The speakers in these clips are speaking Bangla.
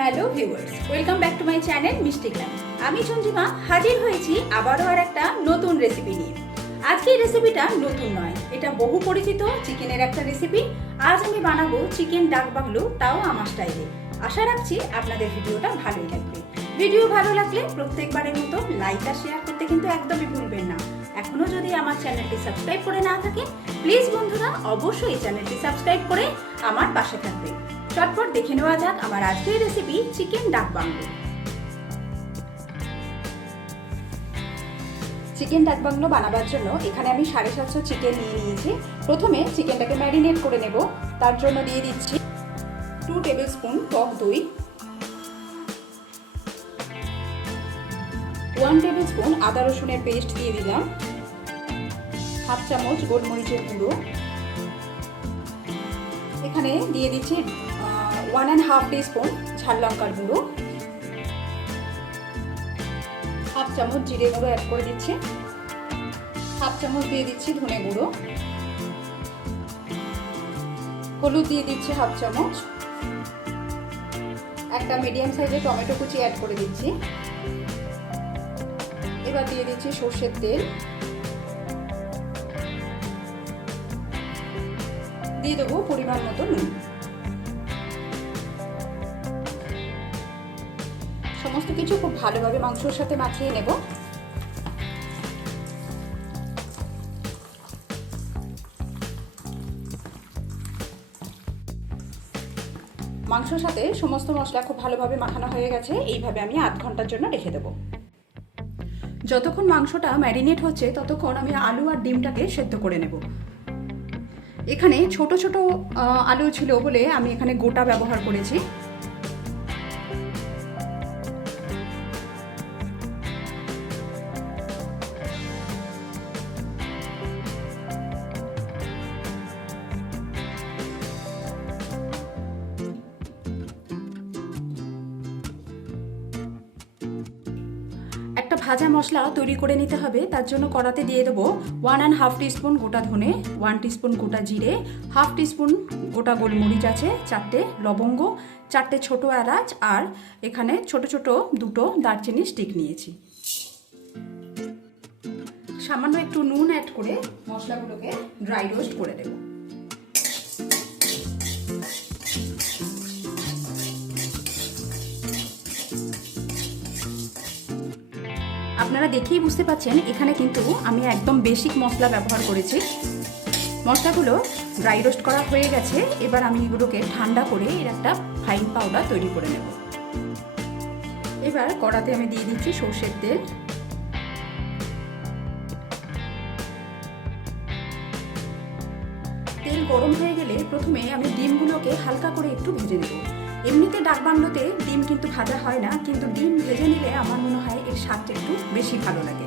Hello viewers, welcome back to my channel মিষ্টি গ্রাম। আমি চন্দ্রিমা হাজির হয়েছি আবারও আর একটা নতুন রেসিপি নিয়ে। আজকে এই রেসিপিটা নতুন নয়, এটা বহু পরিচিত চিকেনের একটা রেসিপি। আজ আমি বানাবো চিকেন ডাক বাংলো, তাও আমার স্টাইলে। আশা রাখছি আপনাদের ভিডিওটা ভালোই লাগবে। ভিডিও ভালো লাগলে প্রত্যেকবারের মতো লাইক আর শেয়ার করতে কিন্তু একদমই ভুলবেন না। এখনো যদি আমার চ্যানেলটি সাবস্ক্রাইব করে না থাকে, প্লিজ বন্ধুরা অবশ্যই এই চ্যানেলটি সাবস্ক্রাইব করে আমার পাশে থাকবে। চটপট দেখে নেওয়া যাক আমার আজকের রেসিপি চিকেন ডাক বাংলো। চিকেন ডাক বাংলো বানাবার জন্য এখানে আমি 750 চিকেন নিয়ে নিয়েছি। প্রথমে চিকেনটাকে ম্যারিনেট করে নেব। তার জন্য দিয়ে দিচ্ছি 2 টেবিল স্পুন টক দই, 1 টেবিল স্পুন আদা রসুনের পেস্ট দিয়ে দিলাম, হাফ চামচ গোলমরিচের গুঁড়ো, এখানে দিয়ে দিচ্ছি 1.5 টিস্পুন ঝাল লঙ্কার গুঁড়ো, হাফ চামচ জিরে গুঁড়ো অ্যাড করে দিচ্ছি, হাফ চামচ দিয়ে দিচ্ছি ধনে গুঁড়ো, হলুদ দিয়ে দিচ্ছি হাফ চামচ, একটা মিডিয়াম সাইজের টমেটো কুচি অ্যাড করে দিচ্ছি। এবার দিয়ে দিচ্ছি সর্ষের তেল, দিয়ে দেবো পরিমাণ মতো নুন। সমস্ত কিছু খুব ভালোভাবে মাংসের সাথে মাখিয়ে নেব। মাংসের সাথে সমস্ত মশলা খুব ভালোভাবে মাখানো হয়ে গেছে। এইভাবে আমি আধ ঘন্টার জন্য রেখে দেবো। যতক্ষণ মাংসটা ম্যারিনেট হচ্ছে ততক্ষণ আমি আলু আর ডিমটাকে সেদ্ধ করে নেব। এখানে ছোট ছোট আলু ছিল বলে আমি এখানে গোটা ব্যবহার করেছি। একটা ভাজা মশলা তৈরি করে নিতে হবে। তার জন্য কড়াতে দিয়ে দেবো 1.5 টিস্পুন গোটা ধনে, 1 টিস্পুন গোটা জিরে, হাফ টিস্পুন গোটা গোলমরিচ আছে, 4টে লবঙ্গ, 4টে ছোট এলাচ, আর এখানে ছোট ছোট 2টো দারচিনি স্টিক নিয়েছি। সামান্য একটু নুন অ্যাড করে মশলাগুলোকে ড্রাই রোস্ট করে দেবো। আপনারা দেখেই বুঝতে পাচ্ছেন এখানে কিন্তু আমি একদম বেসিক মশলা ব্যবহার করেছি। মশলাগুলো ড্রাই রোস্ট করা হয়ে গেছে। এবার আমি এগুলোকে ঠান্ডা করে এর একটা ফাইন পাউডার তৈরি করে নেব। এবার কড়াতে আমি দিয়ে দিচ্ছি সর্ষের তেল, তেল গরম হয়ে গেলে প্রথমে আমি ডিমগুলোকে হালকা করে একটু ভেজে নেব। এমনিতে ডাক বাংলোতে ডিম কিন্তু ভাজা হয় না, কিন্তু ডিম ভেজে নিলে আমার মনে হয় এর স্বাদটা একটু বেশি ভালো লাগে।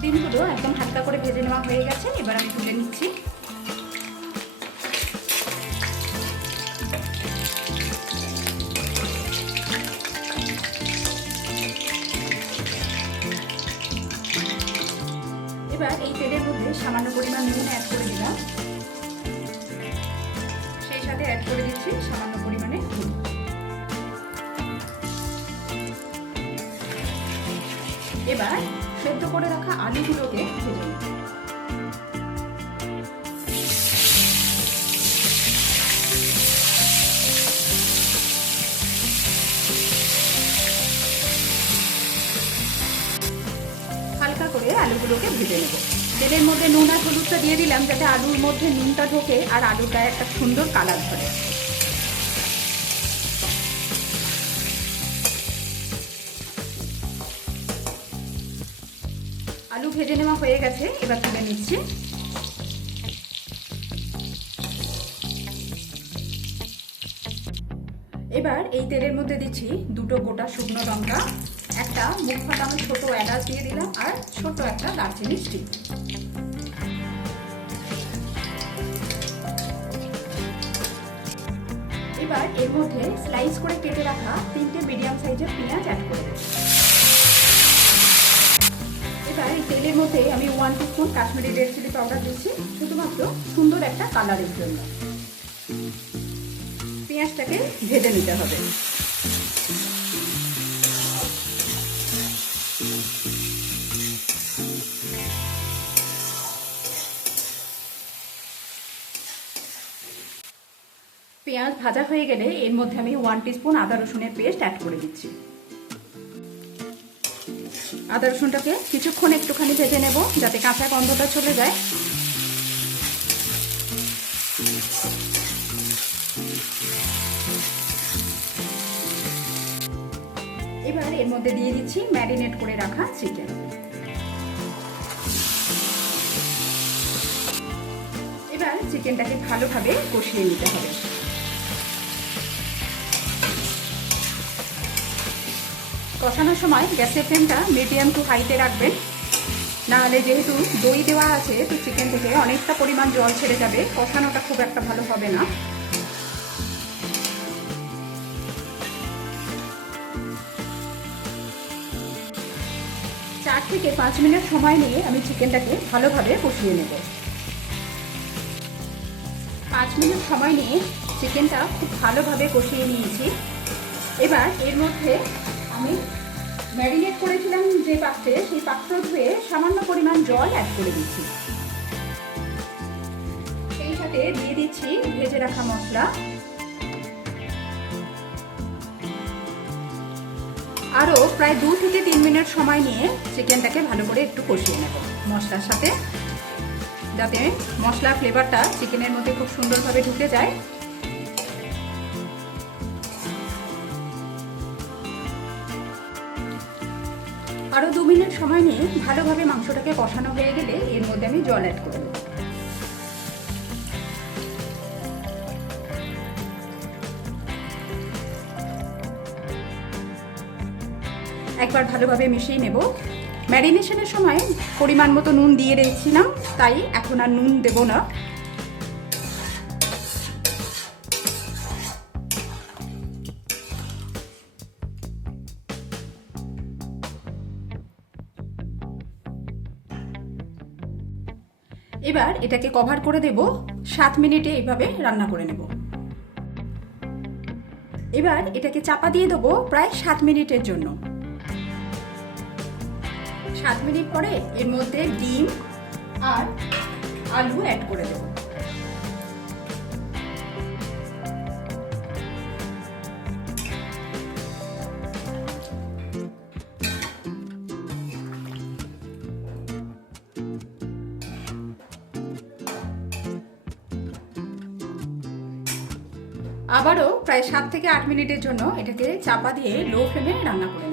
ডিমগুলো একদম হালকা করে ভেজে নেওয়া হয়ে গেছে। এবার আমি তুলে নিচ্ছি। এবার এই তেলের মধ্যে সামান্য পরিমাণ নুন অ্যাড করে দিলাম, সেই সাথে অ্যাড করে দিচ্ছি সামান্য পরিমাণে হলুদ। এবার সেদ্ধ করে রাখা আলুগুলোকে ভেজে নিই। হালকা করে আলুগুলোকে ভেজে নেব। তেলের মধ্যে নুন আর হলুদটা দিয়ে দিলাম যাতে আলুর মধ্যে নুনটা ঢোকে আর আলুটা একটা সুন্দর কালার ধরে। আলু ভেজে নেওয়া হয়ে গেছে, এবার তুলে নিচ্ছি। এবার এই তেলের মধ্যে দিচ্ছি 2টো গোটা শুকনো লঙ্কা, একটা মুখ ফাটানো ছোট এলাচ দিয়ে দিলাম, আর ছোট একটা দারচিনি স্টিক। এবার এর মধ্যে স্লাইস করে কেটে রাখা 3টে মিডিয়াম সাইজের পেঁয়াজ অ্যাড করে দেব। এবার এই তেলের মধ্যে আমি 1 teaspoon Kashmiri red chilli powder দিচ্ছি, শুধুমাত্র সুন্দর একটা কালারের জন্য। পেঁয়াজটাকে ভেজে নিতে হবে। পেঁয়াজ ভাজা হয়ে গেলে এর মধ্যে আমি 1 টিস্পুন আদা রসুনের পেস্ট অ্যাড করে দিচ্ছি। আদা রসুনটাকে কিছুক্ষণ একটুখানি ভেজে নেব যাতে কাঁচা গন্ধটা চলে যায়। এবার এর মধ্যে দিয়ে দিচ্ছি ম্যারিনেট করে রাখা চিকেন। এবার চিকেনটাকে ভালোভাবে কষিয়ে নিতে হবে। কষানোর সময় গ্যাসের ফ্লেমটা মিডিয়াম টু হাইতে রাখবেন, নাহলে যেহেতু দই দেওয়া আছে তো চিকেন থেকে অনেকটা পরিমাণ জল ছেড়ে যাবে, কষানোটা খুব একটা ভালো হবে না। চার থেকে 5 মিনিট সময় নিয়ে আমি চিকেনটাকে ভালোভাবে কষিয়ে নেব। 5 মিনিট সময় নিয়ে চিকেনটা খুব ভালোভাবে কষিয়ে নিয়েছি। এবার এর মধ্যে আমি ম্যারিনেট করেছিলাম যে পাত্রে, সেই পাত্র ধুয়ে সামান্য পরিমাণ জল অ্যাড করে দিচ্ছি। সেই সাথে দিয়ে দিচ্ছি ভেজে রাখা মশলা। আরও প্রায় 2 থেকে 3 মিনিট সময় নিয়ে চিকেনটাকে ভালো করে একটু কষিয়ে নেব মশলার সাথে, যাতে মশলার ফ্লেভারটা চিকেনের মধ্যে খুব সুন্দরভাবে ঢুকে যায়। আরও 2 মিনিট সময় নিয়ে ভালোভাবে মাংসটাকে কষানো হয়ে গেলে এর মধ্যে আমি জল অ্যাড করে দেব। একবার ভালোভাবে মিশিয়ে নেব। ম্যারিনেশনের সময় পরিমাণ মতো নুন দিয়ে রেখেছিলাম, তাই এখন আর নুন দেব না। এবার এটাকে কভার করে দেব, 7 মিনিটে এইভাবে রান্না করে নেব। এবার এটাকে চাপা দিয়ে দেবো প্রায় 7 মিনিটের জন্য। 7 মিনিট পরে এর মধ্যে ডিম আর আলু অ্যাড করে দেব। আবারও প্রায় 7 থেকে 8 মিনিটের জন্য এটাকে চাপা দিয়ে লো ফ্লেমে রান্না করে